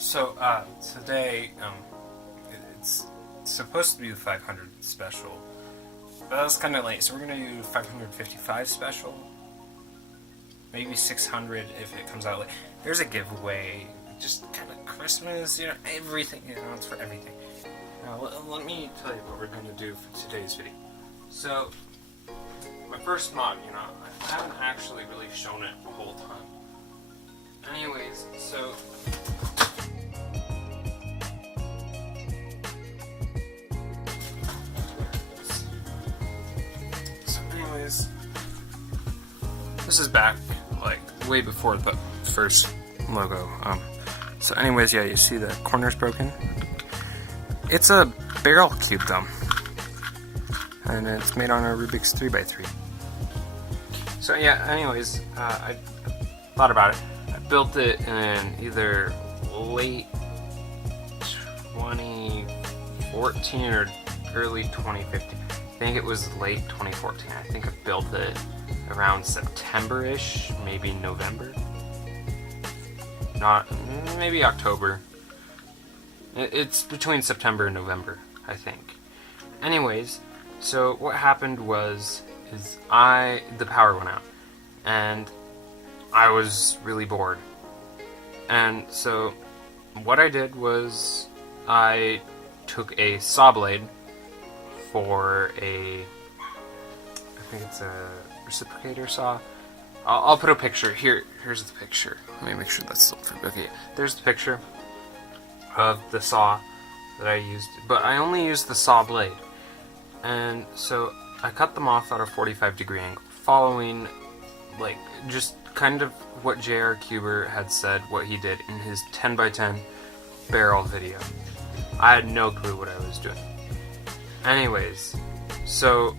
So, today, it's supposed to be the 500 special, but that was kind of late, so we're going to do 555 special, maybe 600 if it comes out late. There's a giveaway, just kind of Christmas, everything, it's for everything. Now, let me tell you what we're going to do for today's video. So, my first mod, I haven't actually really shown it the whole time. Anyways, so this is back, like, way before the first logo. So anyways, yeah, you see the corner's broken. It's a barrel cube, though. And it's made on a Rubik's 3x3. So yeah, anyways, I thought about it. I built it in either late 2014 or early 2015. I think it was late 2014. I think I built it around September-ish, maybe November. Maybe October. It's between September and November, I think. Anyways, so what happened was, the power went out, and I was really bored. And so, what I did was, I took a saw blade for I think it's a reciprocator saw. I'll put a picture here. Here's the picture. Let me make sure that's still true. Okay, there's the picture of the saw that I used, but I only used the saw blade. And so I cut them off at a 45-degree angle, following, like, just kind of what J.R. Cuber had said, what he did in his 10x10 barrel video. I had no clue what I was doing. Anyways, so,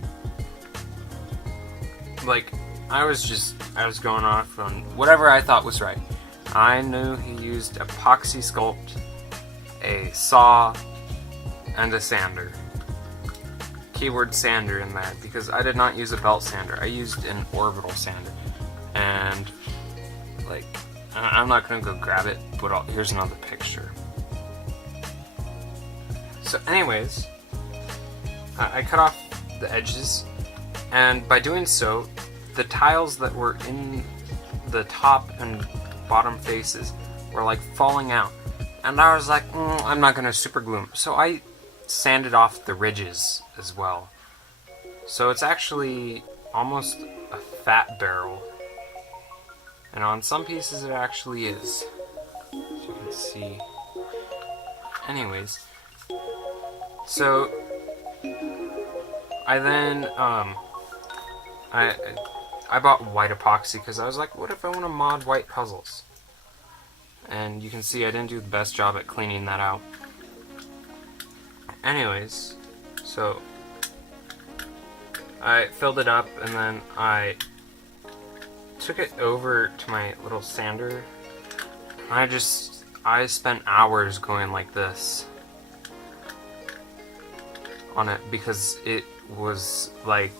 like, I was going off on whatever I thought was right. I knew he used epoxy sculpt, a saw, and a sander. Keyword sander in that, because I did not use a belt sander. I used an orbital sander. And, like, I'm not going to go grab it, but here's another picture. So anyways, I cut off the edges, and by doing so, the tiles that were in the top and bottom faces were like falling out. And I was like, I'm not going to super glue them. So I sanded off the ridges as well. So it's actually almost a fat barrel. And on some pieces it actually is. As you can see. Anyways. So I then, I bought white epoxy because I was like, what if I want to mod white puzzles? And you can see I didn't do the best job at cleaning that out. Anyways, so I filled it up, and then I took it over to my little sander. I spent hours going like this on it, because it was like,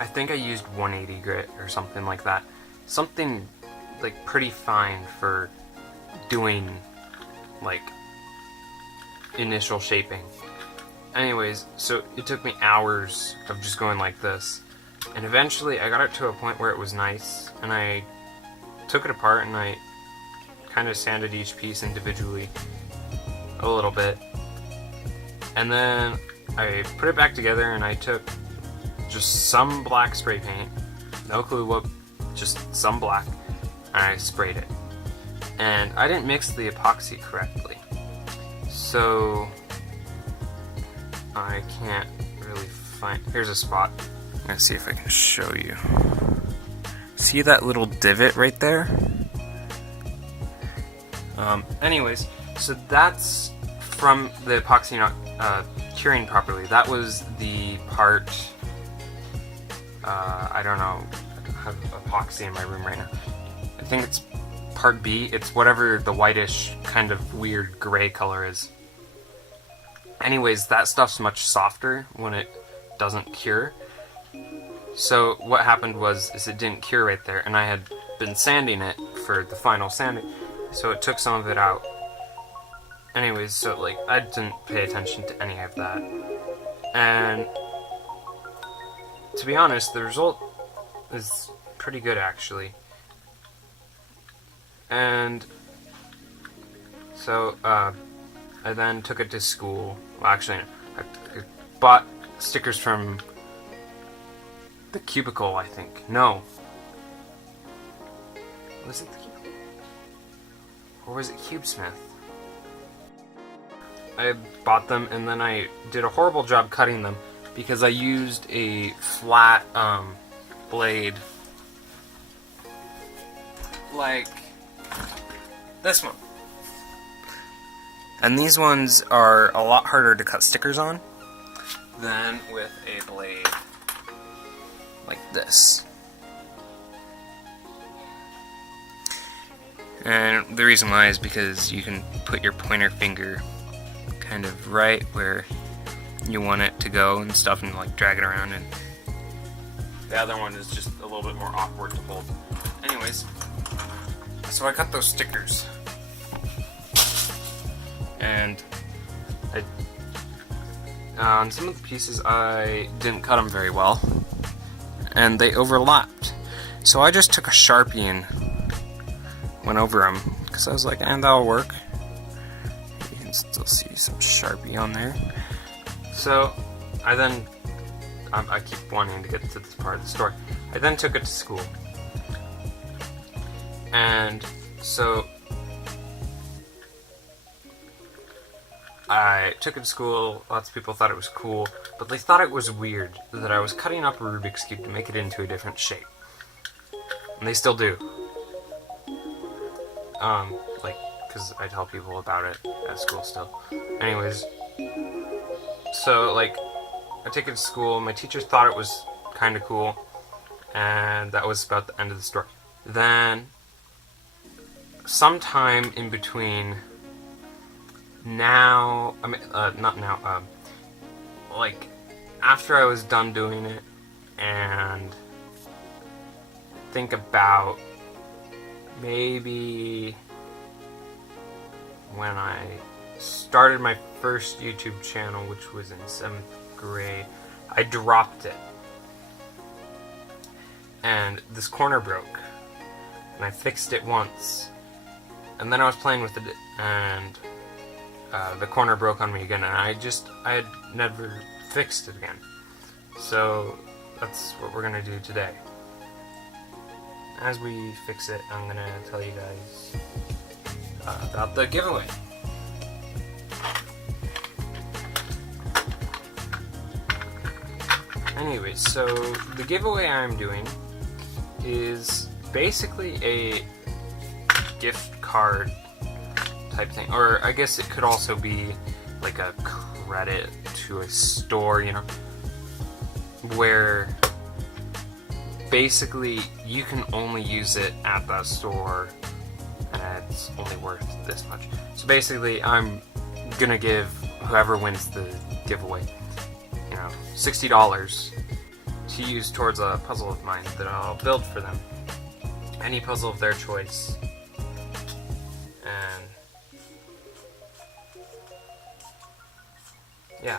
I think I used 180 grit or something like that. Something like pretty fine for doing like initial shaping. Anyways, so it took me hours of just going like this, and eventually I got it to a point where it was nice, and I took it apart and I kind of sanded each piece individually a little bit, and then I put it back together, and I took just some black spray paint, no clue what, just some black, and I sprayed it. And I didn't mix the epoxy correctly, so I can't really find, here's a spot. I'm gonna see if I can show you. See that little divot right there? Anyways, so that's from the epoxy not curing properly. That was the part, I don't know, I don't have epoxy in my room right now. I think it's part B. It's whatever the whitish kind of weird gray color is. Anyways, that stuff's much softer when it doesn't cure. So what happened was is it didn't cure right there, and I had been sanding it for the final sanding, so it took some of it out. Anyways, so like I didn't pay attention to any of that, and to be honest, the result is pretty good actually. And so I then took it to school. Well, actually, I bought stickers from the Cubicle, I think. No. Was it the Cubicle? Or was it CubeSmith? I bought them and then I did a horrible job cutting them because I used a flat blade like this one. And these ones are a lot harder to cut stickers on than with a blade like this. And the reason why is because you can put your pointer finger kind of right where you want it to go and stuff and like drag it around, and the other one is just a little bit more awkward to hold. Anyways, so I cut those stickers. And on some of the pieces I didn't cut them very well, and they overlapped. So I just took a Sharpie and went over them, because I was like, and that'll work. You can still see some Sharpie on there. So I then, I keep wanting to get to this part of the story. I then took it to school. And so I took it to school, lots of people thought it was cool, but they thought it was weird that I was cutting up a Rubik's Cube to make it into a different shape. And they still do. Like, because I tell people about it at school still. Anyways, so, like, I take it to school, my teachers thought it was kind of cool, and that was about the end of the story. Then, sometime in between now, not now, like, after I was done doing it, and think about maybe when I started my first YouTube channel, which was in 7th grade, I dropped it. And this corner broke. And I fixed it once. And then I was playing with it, and the corner broke on me again, and I had never fixed it again. So that's what we're gonna do today. As we fix it, I'm gonna tell you guys about the giveaway. Anyways, so the giveaway I'm doing is basically a gift card type thing, or I guess it could also be like a credit to a store, you know, where basically you can only use it at that store and it's only worth this much. So basically I'm gonna give whoever wins the giveaway, you know, $60 to use towards a puzzle of mine that I'll build for them. Any puzzle of their choice. And yeah.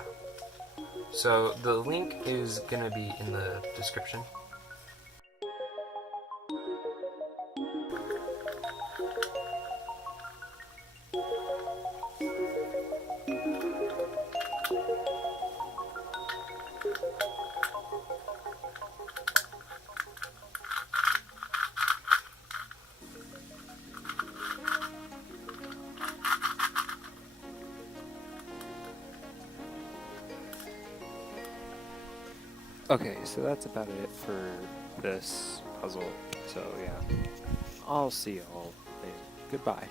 So the link is gonna be in the description. Okay, so that's about it for this puzzle. So yeah, I'll see you all later. Goodbye.